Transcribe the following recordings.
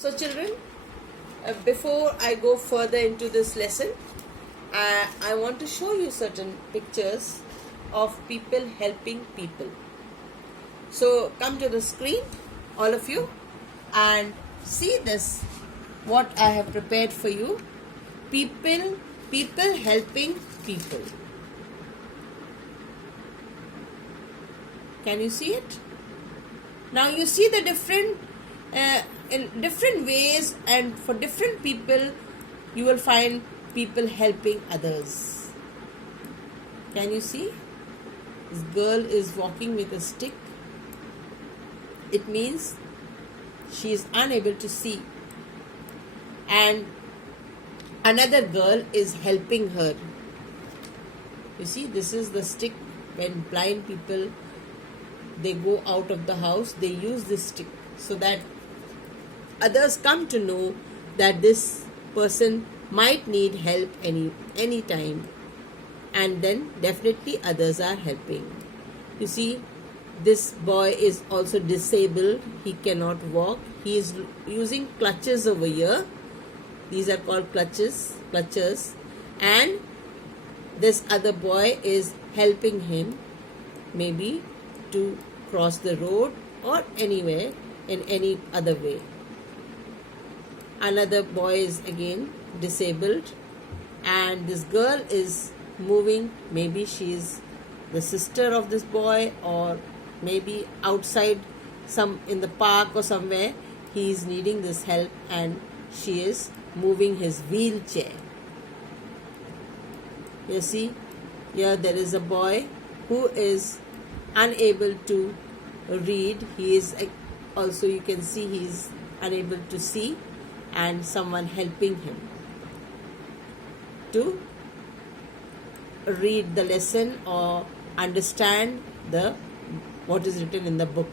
So children, before I go further into this lesson, I want to show you certain pictures of people helping people. So come to the screen, all of you, and see this, what I have prepared for you. People helping people. Can you see it? Now you see the different, in different ways, and for different people, you will find people helping others. Can you see? This girl is walking with a stick. It means she is unable to see. And another girl is helping her. You see, this is the stick. When blind people, they go out of the house, they use this stick so that others come to know that this person might need help any time, and then definitely others are helping. You see, this boy is also disabled. He cannot walk. He is using clutches over here. These are called clutches, and this other boy is helping him, maybe to cross the road or anywhere in any other way. Another boy is again disabled, and this girl is moving. Maybe she is the sister of this boy, or maybe outside some in the park or somewhere he is needing this help, and she is moving his wheelchair. You see, here there is a boy who is unable to read. He is also, you can see, he is unable to see, and someone helping him to read the lesson or understand what is written in the book.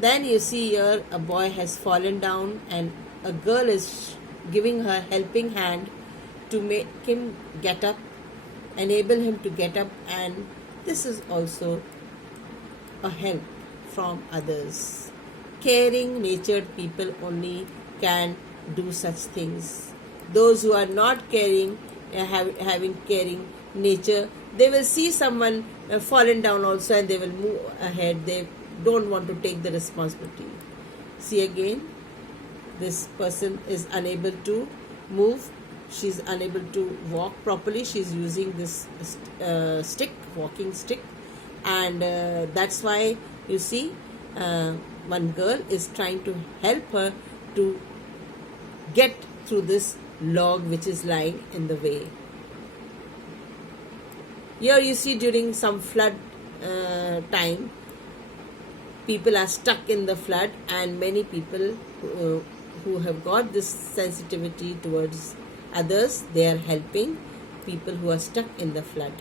Then you see here a boy has fallen down, and a girl is giving her helping hand to make him get up, enable him to get up, and this is also a help from others. Caring, natured people only can do such things. Those who are not caring, having caring nature, they will see someone fallen down also, and they will move ahead. They don't want to take the responsibility. See again, this person is unable to move. She's unable to walk properly. She's using this walking stick, and that's why you see one girl is trying to help her to get through this log which is lying in the way. Here you see, during some flood time, people are stuck in the flood, and many people who have got this sensitivity towards others, they are helping people who are stuck in the flood.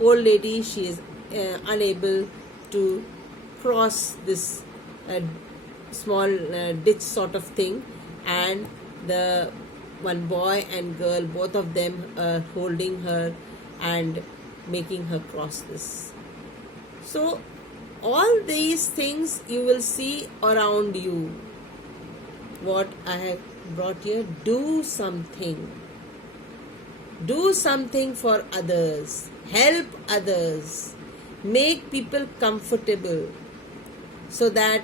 Old lady, she is unable to cross this small ditch sort of thing, and the one boy and girl, both of them are holding her and making her cross this. So all these things you will see around you. What I have brought here, do something. Do something for others. Help others. Make people comfortable so that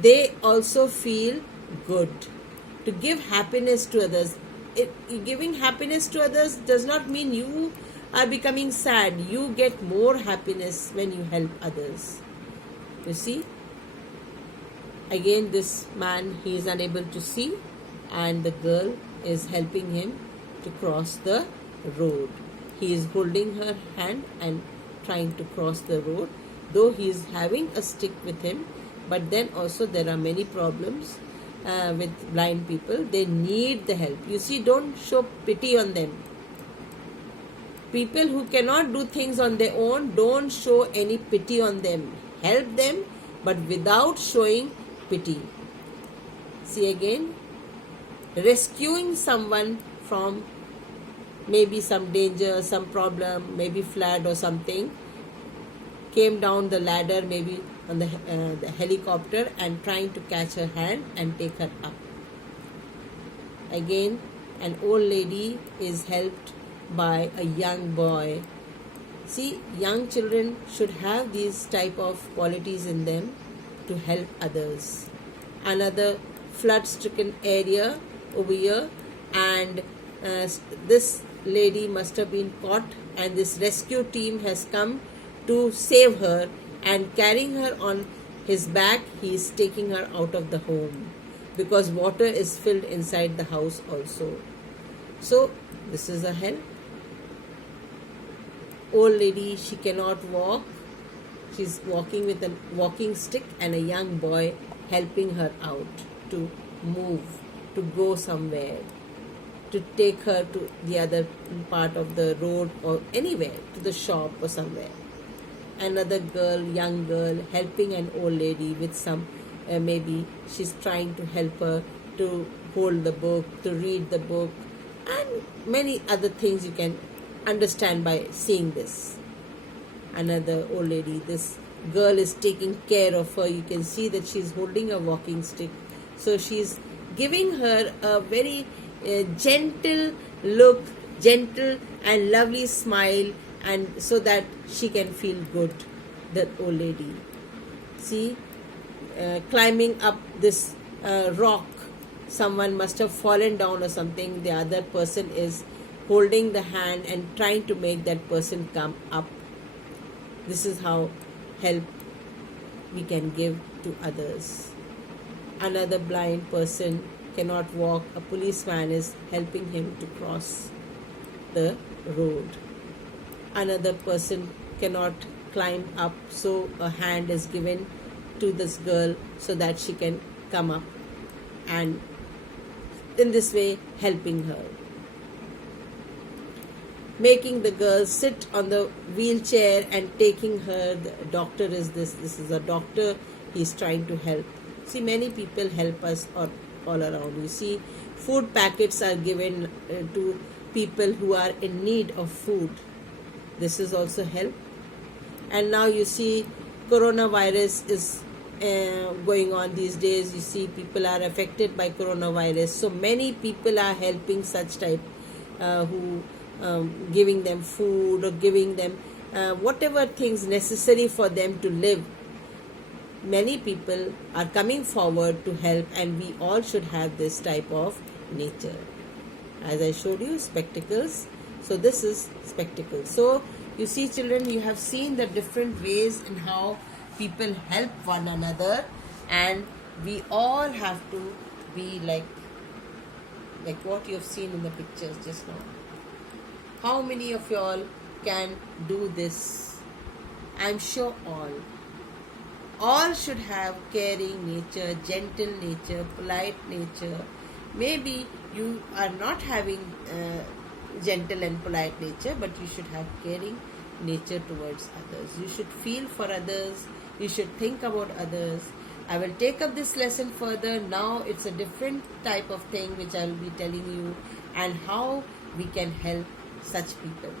they also feel good. To give happiness to others. Giving happiness to others does not mean you are becoming sad. You get more happiness when you help others. You see? Again, this man, he is unable to see, and the girl is helping him to cross the road. He is holding her hand and trying to cross the road, though he is having a stick with him. But then also there are many problems with blind people. They need the help. You see, don't show pity on them. People who cannot do things on their own, don't show any pity on them. Help them, but without showing pity. See again, rescuing someone from maybe some danger, some problem, maybe flood or something. Came down the ladder, maybe on the helicopter and trying to catch her hand and take her up. Again, an old lady is helped by a young boy. See, young children should have these type of qualities in them to help others. Another flood-stricken area over here, and this lady must have been caught, and this rescue team has come to save her, and carrying her on his back, he is taking her out of the home because water is filled inside the house also. So this is a help. Old lady, she cannot walk. She's walking with a walking stick, and a young boy helping her out to move, to go somewhere, to take her to the other part of the road or anywhere, to the shop or somewhere. Another girl, young girl, helping an old lady with some, maybe she's trying to help her to hold the book, to read the book, and many other things you can understand by seeing this. Another old lady, this girl is taking care of her. You can see that she's holding a walking stick. So she's giving her a very gentle look, gentle and lovely smile, and so that she can feel good, the old lady. See, climbing up this rock, someone must have fallen down or something. The other person is holding the hand and trying to make that person come up. This is how help we can give to others. Another blind person cannot walk. A policeman is helping him to cross the road. Another person cannot climb up, so a hand is given to this girl so that she can come up, and in this way helping her. Making the girl sit on the wheelchair and taking her. The doctor is this is a doctor. He's trying to help. See, many people help us all around. You see, food packets are given to people who are in need of food. This is also help. And now you see, coronavirus is going on these days. You see, people are affected by coronavirus. So many people are helping such type who giving them food or giving them whatever things necessary for them to live. Many people are coming forward to help, and we all should have this type of nature. As I showed you, spectacles. So this is spectacles. So you see, children, you have seen the different ways in how people help one another, and we all have to be like what you have seen in the pictures just now. How many of you all can do this? I'm sure all. All should have caring nature, gentle nature, polite nature. Maybe you are not having gentle and polite nature, but you should have caring nature towards others. You should feel for others. You should think about others. I will take up this lesson further. Now it's a different type of thing which I will be telling you, and how we can help such people.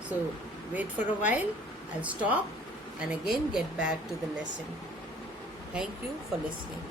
So wait for a while. I'll stop and again get back to the lesson. Thank you for listening.